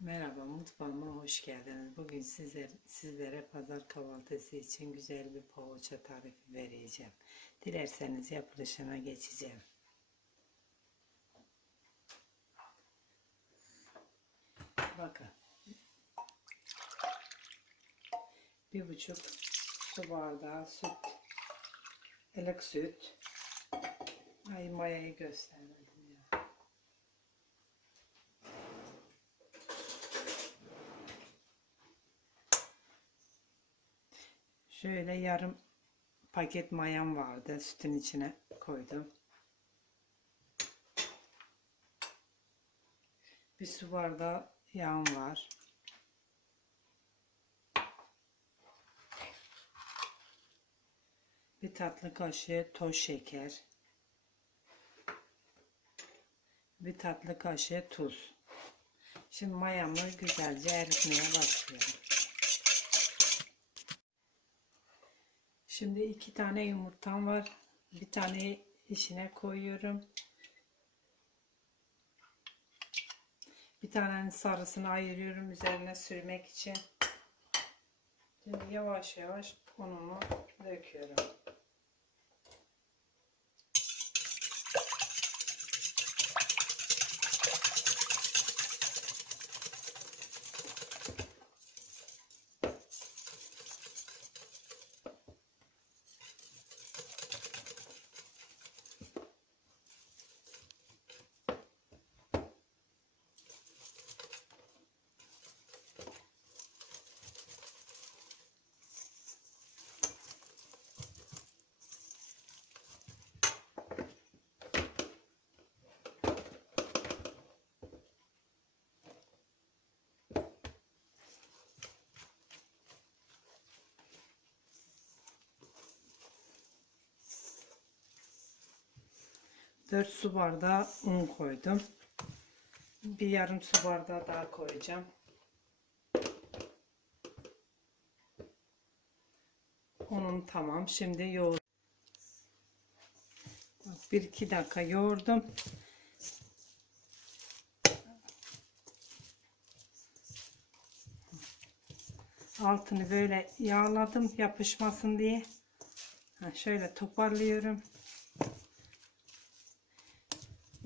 Merhaba, mutfağıma hoş geldiniz. Bugün sizler, sizlere pazar kahvaltısı için güzel bir poğaça tarifi vereceğim. Dilerseniz yapılışına geçeceğim. Bakın. Bir buçuk su bardağı süt. ılık süt. Ay mayayı göstermedim Şöyle yarım paket mayam vardı. Sütün içine koydum. Bir su bardağı yağım var. Bir tatlı kaşığı toz şeker. Bir tatlı kaşığı tuz. Şimdi mayamı güzelce eritmeye başlıyorum. Şimdi iki tane yumurtam var. Bir tane içine koyuyorum. Bir tanenin sarısını ayırıyorum üzerine sürmek için. Şimdi yavaş yavaş unumu döküyorum. Dört su bardağı un koydum. Bir yarım su bardağı daha koyacağım. Unum tamam. Şimdi yoğur. Bir iki dakika yoğurdum. Altını böyle yağladım yapışmasın diye. Ha, şöyle toparlıyorum.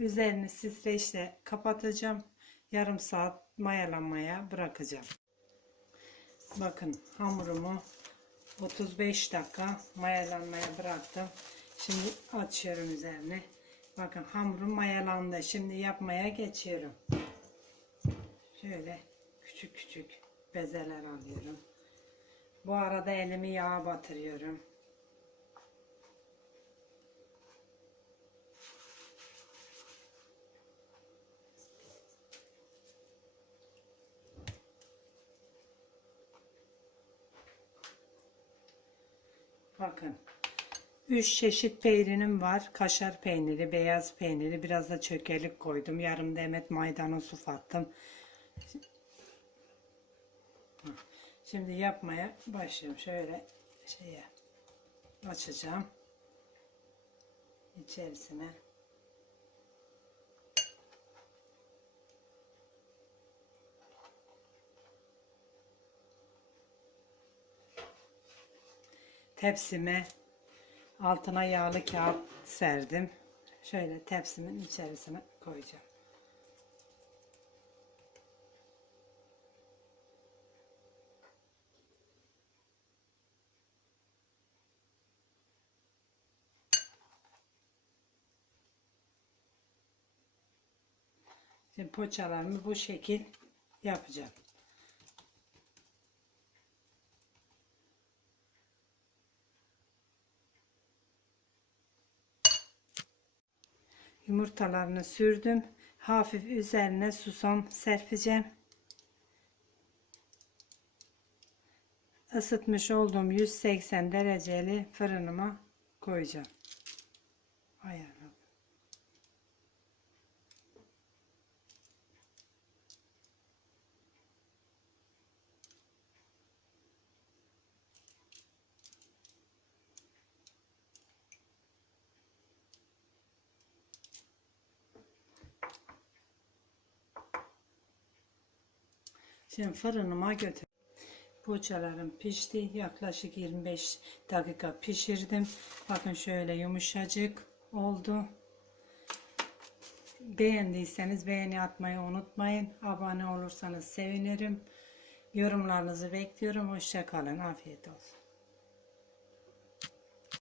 Üzerini streçle kapatacağım. Yarım saat mayalanmaya bırakacağım. Bakın hamurumu 35 dakika mayalanmaya bıraktım. Şimdi açıyorum üzerini. Bakın hamurum mayalandı. Şimdi yapmaya geçiyorum. Şöyle küçük küçük bezeler alıyorum. Bu arada elimi yağa batırıyorum. Bakın. 3 çeşit peynirim var. Kaşar peyniri, beyaz peyniri, biraz da çökelik koydum. Yarım demet maydanoz ufattım. Şimdi yapmaya başlıyorum. Şöyle şeye açacağım. İçerisine tepsime altına yağlı kağıt serdim. Şöyle tepsimin içerisine koyacağım. Şimdi poğaçalarımı bu şekil yapacağım. Yumurtalarını sürdüm. Hafif üzerine susam serpeceğim. Isıtmış olduğum 180 dereceli fırınıma koyacağım. Ayarladım. Şimdi fırınıma götür. Poğaçalarım pişti. Yaklaşık 25 dakika pişirdim. Bakın şöyle yumuşacık oldu. Beğendiyseniz beğeni atmayı unutmayın. Abone olursanız sevinirim. Yorumlarınızı bekliyorum. Hoşça kalın. Afiyet olsun.